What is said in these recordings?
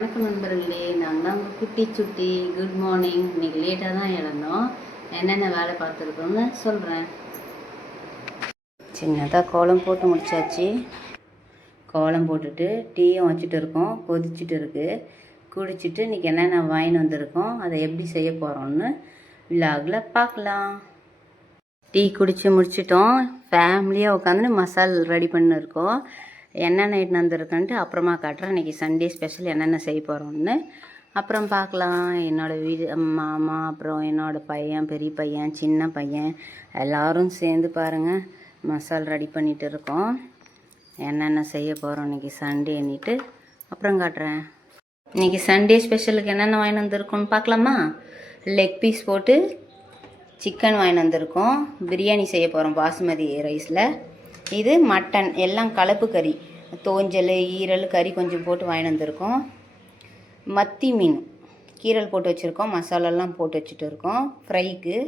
வணக்கம் நண்பர்களே, நாங்கள் தான் உங்கள் குட்டி சுட்டி. Good morning. இன்றைக்கி லேட்டாக தான் எழுந்தோம். என்னென்ன வேலை பார்த்துருக்கோன்னு சொல்கிறேன். சின்னதாக கோலம் போட்டு முடிச்சாச்சு. கோலம் போட்டுட்டு டீயும் வச்சுட்டு இருக்கோம், கொதிச்சுட்டு இருக்குது. குடிச்சிட்டு இன்றைக்கி என்னென்ன வாங்கின்னு வந்திருக்கோம், அதை எப்படி செய்ய போகிறோன்னு விலாகில் பார்க்கலாம். டீ குடித்து முடிச்சிட்டோம். ஃபேமிலியாக உட்காந்து மசால் ரெடி பண்ணிருக்கோம். என்னென்ன இட்டு வந்திருக்கேன்ட்டு அப்புறமா காட்டுறேன். இன்றைக்கி சண்டே ஸ்பெஷல் என்னென்ன செய்ய போகிறோம்னு அப்புறம் பார்க்கலாம். என்னோடய வீடு மாமா, அப்புறம் என்னோடய பையன், பெரிய பையன், சின்ன பையன் எல்லோரும் சேர்ந்து பாருங்கள் மசால் ரெடி பண்ணிகிட்டு இருக்கோம். என்னென்ன செய்ய போகிறோம் இன்றைக்கி சண்டேன்னுட்டு அப்புறம் காட்டுறேன். இன்றைக்கி சண்டே ஸ்பெஷலுக்கு என்னென்ன வாங்கிட்டு வந்திருக்கோன்னு பார்க்கலாமா? லெக் பீஸ் போட்டு சிக்கன் வாங்கிட்டு வந்திருக்கோம். பிரியாணி செய்ய போகிறோம் பாசுமதி ரைஸில். இது மட்டன், எல்லாம் கலப்பு கறி, தோஞ்சல், ஈரல், கறி கொஞ்சம் போட்டு வாங்கிட்டு வந்திருக்கோம். மத்தி மீன் கீரல் போட்டு வச்சுருக்கோம், மசாலாலாம் போட்டு வச்சுட்டு இருக்கோம் ஃப்ரைக்கு.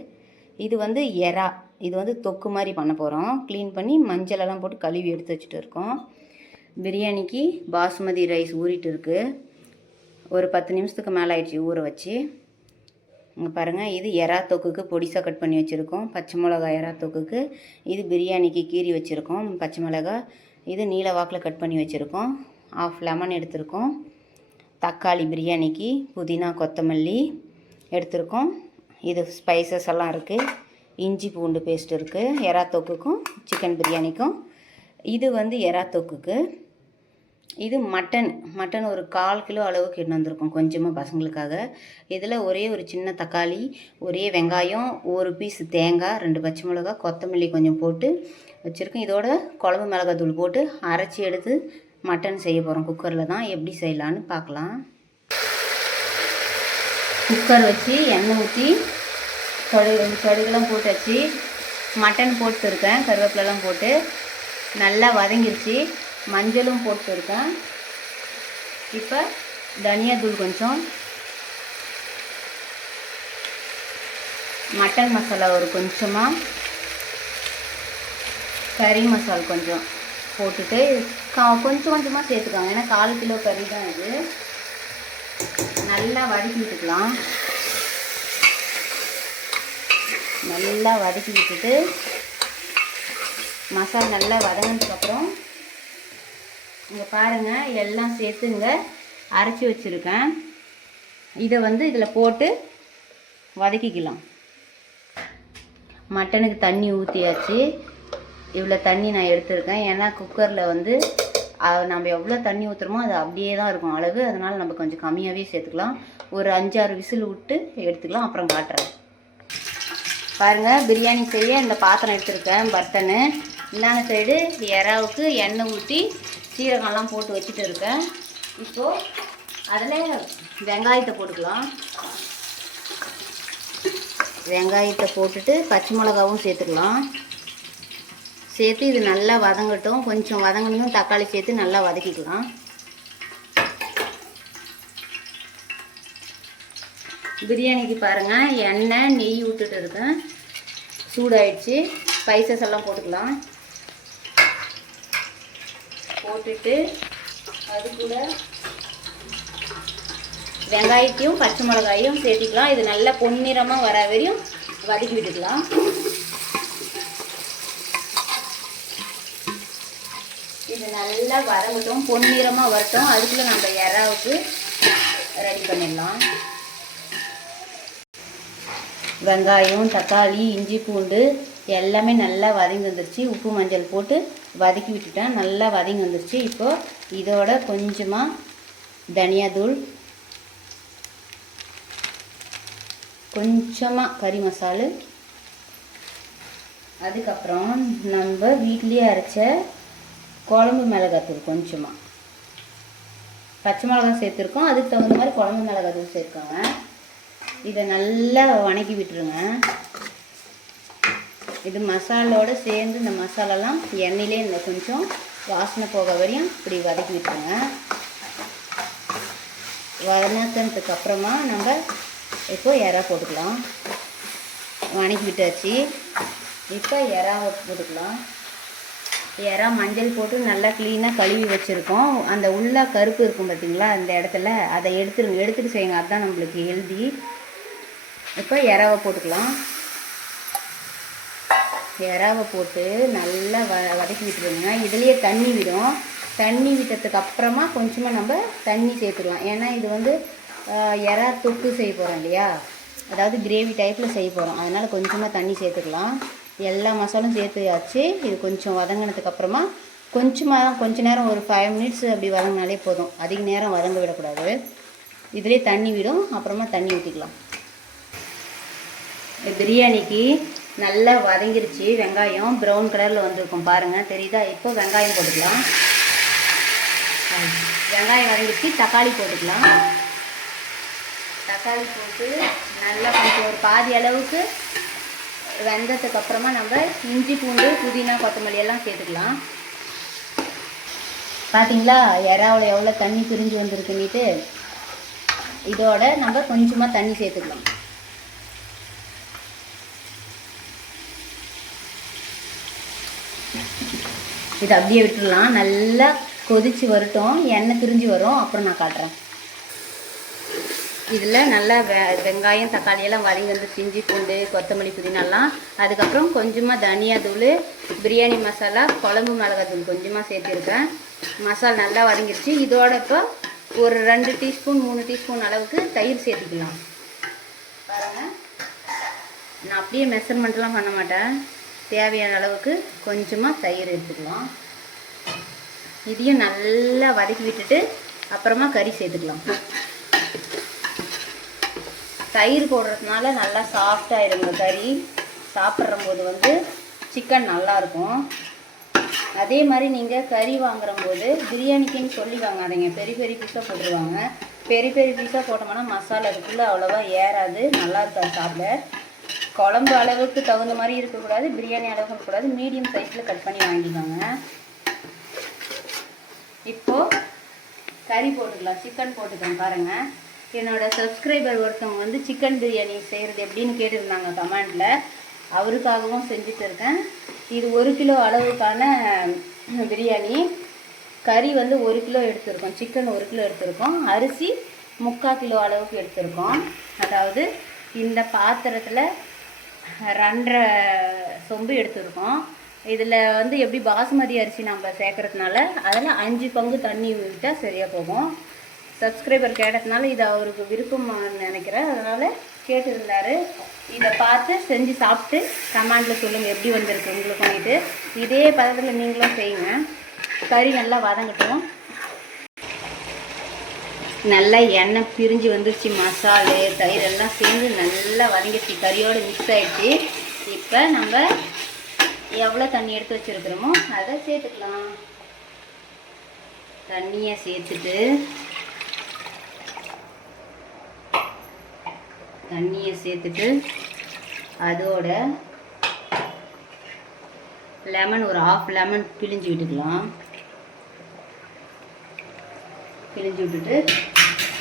இது எறா, இது தொக்கு மாதிரி பண்ண போகிறோம். க்ளீன் பண்ணி மஞ்சளெல்லாம் போட்டு கழுவி எடுத்து வச்சுட்டு இருக்கோம். பிரியாணிக்கு பாசுமதி ரைஸ் ஊறிட்டு இருக்குது. ஒரு 10 நிமிஷத்துக்கு மேலே ஆயிடுச்சு ஊற வச்சு. இங்கே பாருங்கள், இது எறா தொக்குக்கு பொடிசாக கட் பண்ணி வச்சுருக்கோம். பச்சை மிளகா எறா தொக்குக்கு. இது பிரியாணிக்கு கீரி வச்சுருக்கோம் பச்சை மிளகா. இது நீல வாக்கில் கட் பண்ணி வச்சுருக்கோம். 1/2 லெமன் எடுத்திருக்கோம். தக்காளி பிரியாணிக்கு புதினா கொத்தமல்லி எடுத்திருக்கோம். இது ஸ்பைசஸ் எல்லாம் இருக்குது. இஞ்சி பூண்டு பேஸ்ட் இருக்குது எறா தொக்குக்கும் சிக்கன் பிரியாணிக்கும். இது எறா தொக்குக்கு. இது மட்டன் ஒரு 1/4 கிலோ அளவுக்கு எடுத்து வந்திருக்கோம் கொஞ்சமாக பசங்களுக்காக. இதில் ஒரே ஒரு சின்ன தக்காளி, ஒரே வெங்காயம், ஒரு பீஸ் தேங்காய், 2 பச்சை மிளகா, கொத்தமல்லி கொஞ்சம் போட்டு வச்சுருக்கோம். இதோட குழம்பு மிளகாத்தூள் போட்டு அரைச்சி எடுத்து மட்டன் செய்ய போகிறோம். குக்கரில் தான். எப்படி செய்யலான்னு பார்க்கலாம். குக்கர் வச்சு எண்ணெய் ஊற்றி கடுகுலாம் போட்டு வச்சு மட்டன் போட்டுருக்கேன். கருவேப்பிலெலாம் போட்டு நல்லா வதங்கிருச்சு. மஞ்சளும் போட்டுருக்கேன். இப்போ தனியாத்தூள் கொஞ்சம், மட்டன் மசாலா ஒரு கொஞ்சமாக, கறி மசால் கொஞ்சம் போட்டுட்டு கொஞ்சம் கொஞ்சமாக சேர்த்துக்காங்க. ஏன்னா 1/4 கிலோ கறி தான் இது. நல்லா வதக்கி விட்டுக்கலாம். நல்லா வதக்கி விட்டுட்டு மசாலா நல்லா வதங்கினதுக்கப்புறம் இங்கே பாருங்கள், எல்லாம் சேர்த்து இங்கே அரைச்சி வச்சுருக்கேன். இதை இதில் போட்டு வதக்கிக்கலாம். மட்டனுக்கு தண்ணி ஊற்றியாச்சு. இவ்வளோ தண்ணி நான் எடுத்துருக்கேன். ஏன்னா குக்கரில் நம்ம எவ்வளோ தண்ணி ஊற்றுறோமோ அது அப்படியே தான் இருக்கும் அளவு. அதனால் நம்ம கொஞ்சம் கம்மியாகவே சேர்த்துக்கலாம். ஒரு 5-6 விசில் விட்டு எடுத்துக்கலாம். அப்புறம் காட்டுறேன். பாருங்கள், பிரியாணி செய்ய இந்த பாத்திரம் எடுத்துருக்கேன், பர்த்தனு. இந்தான சைடு எறாவுக்கு எண்ணெய் ஊற்றி சீரகம்லாம் போட்டு வச்சுட்டு இருக்கேன். இப்போது அதில் வெங்காயத்தை போட்டுக்கலாம். வெங்காயத்தை போட்டுட்டு பச்சை மிளகாவும் சேர்த்துக்கலாம். சேர்த்து இது நல்லா வதங்கட்டும். கொஞ்சம் வதங்கணும். தக்காளி சேர்த்து நல்லா வதக்கிக்கலாம். பிரியாணிக்கு பாருங்கள், எண்ணெய் நெய் விட்டுட்டு இருக்கேன். சூடாயிடுச்சு. ஸ்பைசஸ் எல்லாம் போட்டுக்கலாம். போட்டுட்டு அது கூட வெங்காயத்தையும் பச்சை மிளகாயும் சேர்த்துக்கலாம். இது நல்லா பொன்னிறமாக வர வரையும் வதக்கி விட்டுக்கலாம். இது நல்லா வதங்கட்டும், பொன்னிறமாக வரட்டும். அதுக்குள்ளே நம்ம எறாவுக்கு ரெடி பண்ணிடலாம். வெங்காயம், தக்காளி, இஞ்சி பூண்டு எல்லாமே நல்லா வதங்கி வந்துருச்சு. உப்பு மஞ்சள் போட்டு வதக்கி விட்டுட்டேன். நல்லா வதங்கி வந்துருச்சு. இப்போது இதோட கொஞ்சமாக தனியாத்தூள், கொஞ்சமாக கறி மசாலு, அதுக்கப்புறம் நம்ம வீட்லேயே அரைச்ச குழம்பு மிளகாத்தூள் கொஞ்சமாக, பச்சை மிளகா சேர்த்துருக்கோம். அதுக்கு தகுந்த மாதிரி குழம்பு மிளகாத்தூள் சேர்த்துக்கோங்க. இதை நல்லா வணக்கி விட்டுருங்க. இது மசாலோடு சேர்ந்து இந்த மசாலாலாம் எண்ணெயிலே இந்த கொஞ்சம் வாசனை போக வரையும் இப்படி வதக்கி விட்டுருங்க. வதக்கினதுக்கு அப்புறமா நம்ம இப்போது எறா போட்டுக்கலாம். வணக்கி விட்டாச்சு. இப்போ எறாவை போட்டுக்கலாம். இறா மஞ்சள் போட்டு நல்லா க்ளீனாக கழுவி வச்சுருக்கோம். அந்த உள்ள கருப்பு இருக்கும் பார்த்தீங்களா, அந்த இடத்துல அதை எடுத்துட்டு செய்யுங்க, அதுதான் நம்மளுக்கு ஹெல்தி. இப்போ இறாவை போட்டுக்கலாம். இறாவை போட்டு நல்லா வதக்கி விட்டுருங்க. இதுலேயே தண்ணி விடும். தண்ணி விட்டதுக்கு அப்புறமா கொஞ்சமாக நம்ம தண்ணி சேர்த்துக்கலாம். ஏன்னா இது வந்து இறா தொக்கு செய்ய போகிறோம் இல்லையா, அதாவது கிரேவி டைப்பில் செய்ய போகிறோம். அதனால் கொஞ்சமாக தண்ணி சேர்த்துக்கலாம். எல்லா மசாலும் சேர்த்துயாச்சு. இது கொஞ்சம் வதங்கினதுக்கப்புறமா கொஞ்ச நேரம் ஒரு 5 மினிட்ஸ் அப்படி வதங்கினாலே போதும். அதிக நேரம் வதங்க விடக்கூடாது. இதிலே தண்ணி விடும். அப்புறமா தண்ணி ஊற்றிக்கலாம். பிரியாணிக்கு நல்லா வதங்கிருச்சு. வெங்காயம் ப்ரௌன் கலரில் வந்திருக்கும் பாருங்கள், தெரியுதா? இப்போ வெங்காயம் போட்டுக்கலாம். வெங்காயம் வதங்கிருச்சு. தக்காளி போட்டுக்கலாம். தக்காளி போட்டு நல்லா கொஞ்சம் ஒரு பாதி அளவுக்கு வெந்ததுக்கு அப்புறமா நம்ம இஞ்சி பூண்டு புதினா கொத்தமல்லி எல்லாம் சேர்த்துக்கலாம். பார்த்தீங்களா இறாவில் எவ்வளோ தண்ணி பிரிஞ்சு வந்துருக்குன்னுட்டு. இதோட நம்ம கொஞ்சமாக தண்ணி சேர்த்துக்கலாம். இதை அப்படியே விட்டுடலாம். நல்லா கொதித்து வரட்டும், எண்ணெய் பிரிஞ்சு வரும், அப்புறம் நான் காட்டுறேன். இதில் நல்லா வெங்காயம் தக்காளியெல்லாம் வதங்கி வந்து இஞ்சி பூண்டு கொத்தமல்லி புதினாலாம், அதுக்கப்புறம் கொஞ்சமாக தனியா தூள், பிரியாணி மசாலா, குழம்பு மிளகாய் தூள் கொஞ்சமாக சேர்த்துருக்கேன். மசாலா நல்லா வதங்கிருச்சு. இதோட இப்போ ஒரு 2 டீஸ்பூன் 3 டீஸ்பூன் அளவுக்கு தயிர் சேர்த்துக்கலாம். பாருங்கள், நான் அப்படியே மெஷர்மெண்ட்லாம் பண்ண மாட்டேன். தேவையான அளவுக்கு கொஞ்சமாக தயிர் எடுத்துக்கலாம். இதையும் நல்லா வதக்கி விட்டுட்டு அப்புறமா கறி சேர்த்துக்கலாம். தயிர் போடுறதுனால நல்லா சாஃப்டாகிடுங்க கறி. சாப்பிட்ற போது வந்து சிக்கன் நல்லாயிருக்கும். அதே மாதிரி நீங்கள் கறி வாங்குற போது பிரியாணிக்குன்னு சொல்லி வாங்காதீங்க. பெரிய பெரிய பீஸாக போட்டுருவாங்க. பெரிய பெரிய பீஸாக போட்டோம்னா மசாலா அதுக்குள்ளே அவ்வளோவா ஏறாது, நல்லா இருக்காது சாப்பிட. குழம்பு அளவுக்கு தகுந்த மாதிரி இருக்கக்கூடாது, பிரியாணி அளவுக்கு இருக்கக்கூடாது, மீடியம் சைஸில் கட் பண்ணி வாங்கிக்கோங்க. இப்போது கறி போட்டுக்கலாம். சிக்கன் போட்டுக்கலாம். பாருங்கள், என்னோடய சப்ஸ்கிரைபர் ஒருத்தவங்க வந்து சிக்கன் பிரியாணி செய்கிறது எப்படின்னு கேட்டுருந்தாங்க கமெண்டில். அவருக்காகவும் செஞ்சுட்டு இருக்கேன். இது 1 கிலோ அளவுக்கான பிரியாணி. கறி வந்து 1 கிலோ எடுத்துருக்கோம், சிக்கன் 1 கிலோ எடுத்துருக்கோம், அரிசி 3/4 கிலோ அளவுக்கு எடுத்துருக்கோம். அதாவது இந்த பாத்திரத்தில் 2.5 சொம்பு எடுத்துருக்கோம். இதில் வந்து எப்படி பாசுமதி அரிசி நம்ம சேர்க்குறதுனால அதில் 5 பங்கு தண்ணி விட்டால் சரியாக போகும். சப்ஸ்கிரைபர் கேட்டதுனால இது அவருக்கு விருப்பமாக நினைக்கிறேன், அதனால் கேட்டுருந்தார். இதை பார்த்து செஞ்சு சாப்பிட்டு கமெண்டில் சொல்லுங்கள் எப்படி வந்திருக்கு உங்களுக்கு பண்ணிட்டு. இதே பதத்தில் நீங்களும் செய்யுங்க. கறி நல்லா வதங்கட்டும். நல்லா எண்ணெய் பிரிஞ்சு வந்துருச்சு. மசாலு தயிர் எல்லாம் சேர்ந்து நல்லா வதங்கிடுச்சு, கறியோடு மிக்ஸ் ஆகிடுச்சு. இப்போ நம்ம எவ்வளோ தண்ணி எடுத்து வச்சுருக்கிறோமோ அதை சேர்த்துக்கலாம். தண்ணியை சேர்த்துட்டு அதோட லெமன் ஒரு 1/2 லெமன் பிழிஞ்சு விட்டுக்கலாம். பிழிஞ்சு விட்டுட்டு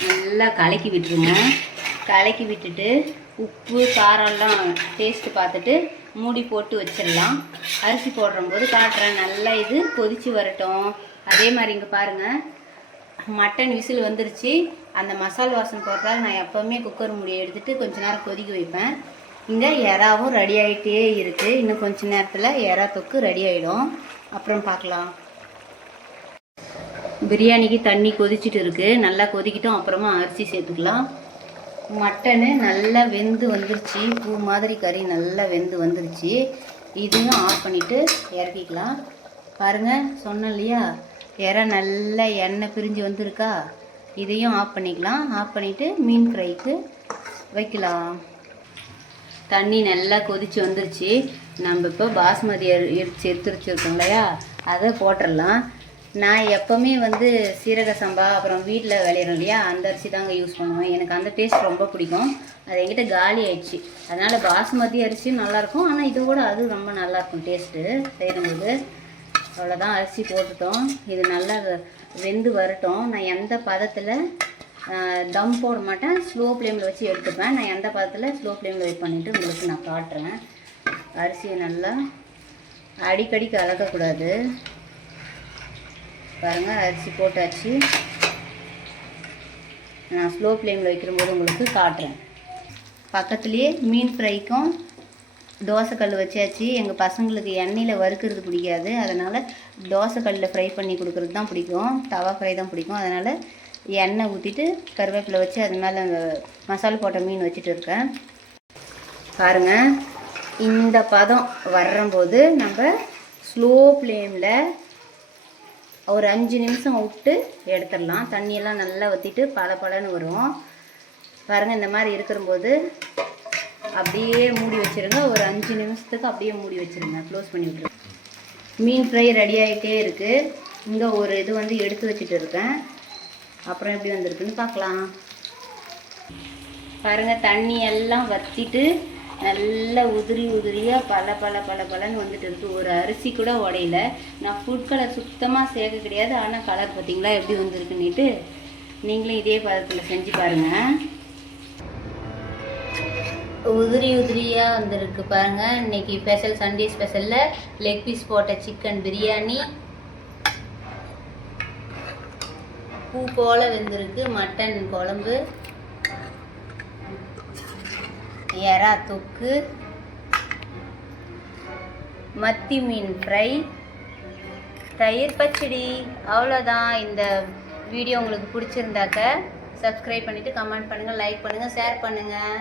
நல்லா கலக்கி விட்டுருங்க. கலக்கி விட்டுட்டு உப்பு காரம்லாம் டேஸ்ட்டு பார்த்துட்டு மூடி போட்டு வச்சிடலாம். அரிசி போடும்போது காட்டுறேன். நல்லா இது கொதித்து வரட்டும். அதே மாதிரி இங்கே பாருங்கள், மட்டன் விசில் வந்துருச்சு. அந்த மசால் வாசனை போடுறதால நான் எப்போவுமே குக்கர் மூடியை எடுத்துகிட்டு கொஞ்ச நேரம் கொதிக்க வைப்பேன். இங்கே எறாவும் ரெடி ஆகிட்டே இருக்குது. இன்னும் கொஞ்சம் நேரத்தில் எறா தொக்கு ரெடி ஆகிடும். அப்புறம் பார்க்கலாம். பிரியாணிக்கு தண்ணி கொதிச்சுட்டு இருக்குது. நல்லா கொதிக்கிட்டோம். அப்புறமா அரிசி சேர்த்துக்கலாம். மட்டனு நல்லா வெந்து வந்துருச்சு. பூ மாதிரி கறி நல்லா வெந்து வந்துருச்சு. இதையும் ஆஃப் பண்ணிவிட்டு இறக்கிக்கலாம். பாருங்கள், சொன்னேன் இல்லையா, எறா நல்லா எண்ணெய் பிரிஞ்சு வந்துருக்கா. இதையும் ஆஃப் பண்ணிக்கலாம். ஆஃப் பண்ணிவிட்டு மீன் ஃப்ரைக்கு வைக்கலாம். தண்ணி நல்லா கொதித்து வந்துருச்சு. நம்ம இப்போ பாஸ்மதி எடுத்து வச்சுருக்கோம் இல்லையா, அதை போட்டுடலாம். நான் எப்போவுமே வந்து சீரக சம்பா அப்புறம் வீட்டில் விளையிறோம் இல்லையா, அந்த அரிசி தாங்க யூஸ் பண்ணுவேன். எனக்கு அந்த டேஸ்ட் ரொம்ப பிடிக்கும். அது என்கிட்ட காலி ஆயிடுச்சு. அதனால் பாஸ்மதி அரிசியும் நல்லாயிருக்கும், ஆனால் இது கூட அது ரொம்ப நல்லாயிருக்கும் டேஸ்ட்டு செய்யும்போது. அவ்வளோதான், அரிசி போட்டுட்டோம். இது நல்லா வெந்து வரட்டும். நான் எந்த பதத்தில் தம் போட மாட்டேன், ஸ்லோ ஃப்ளேமில் வச்சு எடுத்துப்பேன். நான் எந்த பதத்தில் ஸ்லோ ஃப்ளேமில் வெயிட் பண்ணிவிட்டு உங்களுக்கு நான் காட்டுறேன். அரிசியை நல்லா அடிக்கடி கலக்கக்கூடாது. பாருங்கள், அரிசி போட்டாச்சு. நான் ஸ்லோ ஃப்ளேமில் வைக்கும்போது உங்களுக்கு காட்டுறேன். பக்கத்துலேயே மீன் ஃப்ரைக்கும் தோசைக்கல் வச்சாச்சு. எங்கள் பசங்களுக்கு எண்ணெயில் வறுக்கிறது பிடிக்காது, அதனால் தோசைக்கல்லில் ஃப்ரை பண்ணி கொடுக்குறது தான் பிடிக்கும். தவா ஃப்ரை தான் பிடிக்கும். அதனால் எண்ணெய் ஊற்றிட்டு கருவேப்பிலை வச்சு அது மேலே அந்த மசாலா போட்ட மீன் வச்சுட்டு இருக்கேன். பாருங்கள், இந்த பதம் வர்றம்போது நம்ம ஸ்லோ ஃப்ளேமில் ஒரு 5 நிமிஷம் விட்டு எடுத்துடலாம். தண்ணியெல்லாம் நல்லா ஊற்றிட்டு பளபளன்னு வரும். பாருங்கள், இந்த மாதிரி இருக்கிறம்போது அப்படியே மூடி வச்சுருங்க. ஒரு 5 நிமிஷத்துக்கு அப்படியே மூடி வச்சுருங்க. க்ளோஸ் பண்ணி விட்ருங்க. மீன் ஃப்ரை ரெடி ஆகிட்டே இருக்குது. இங்கே ஒரு இது வந்து எடுத்து வச்சுட்டு இருக்கேன். அப்புறம் எப்படி வந்திருக்குன்னு பார்க்கலாம். பாருங்கள், தண்ணி எல்லாம் வற்றிட்டு நல்லா உதிரியாக பலன்னு வந்துட்டு இருக்குது. ஒரு அரிசி கூட உடையில. நான் ஃபுட் கலர் சுத்தமாக சேர்க்க கிடையாது. ஆனால் கலர் பார்த்தீங்களா எப்படி வந்திருக்குன்னுட்டு. நீங்களும் இதே பதத்தில் செஞ்சு பாருங்கள். உதிரியாக வந்திருக்கு பாருங்கள். இன்றைக்கி ஸ்பெஷல், சண்டே ஸ்பெஷலில் லெக் பீஸ் போட்ட சிக்கன் பிரியாணி, பூ போல் வெந்திருக்கு மட்டன் குழம்பு, எறா தொக்கு, மத்தி மீன் ஃப்ரை, தயிர் பச்சடி. அவ்வளோதான். இந்த வீடியோ உங்களுக்கு பிடிச்சிருந்தாக்க சப்ஸ்கிரைப் பண்ணிவிட்டு கமெண்ட் பண்ணுங்கள், லைக் பண்ணுங்கள், ஷேர் பண்ணுங்கள்.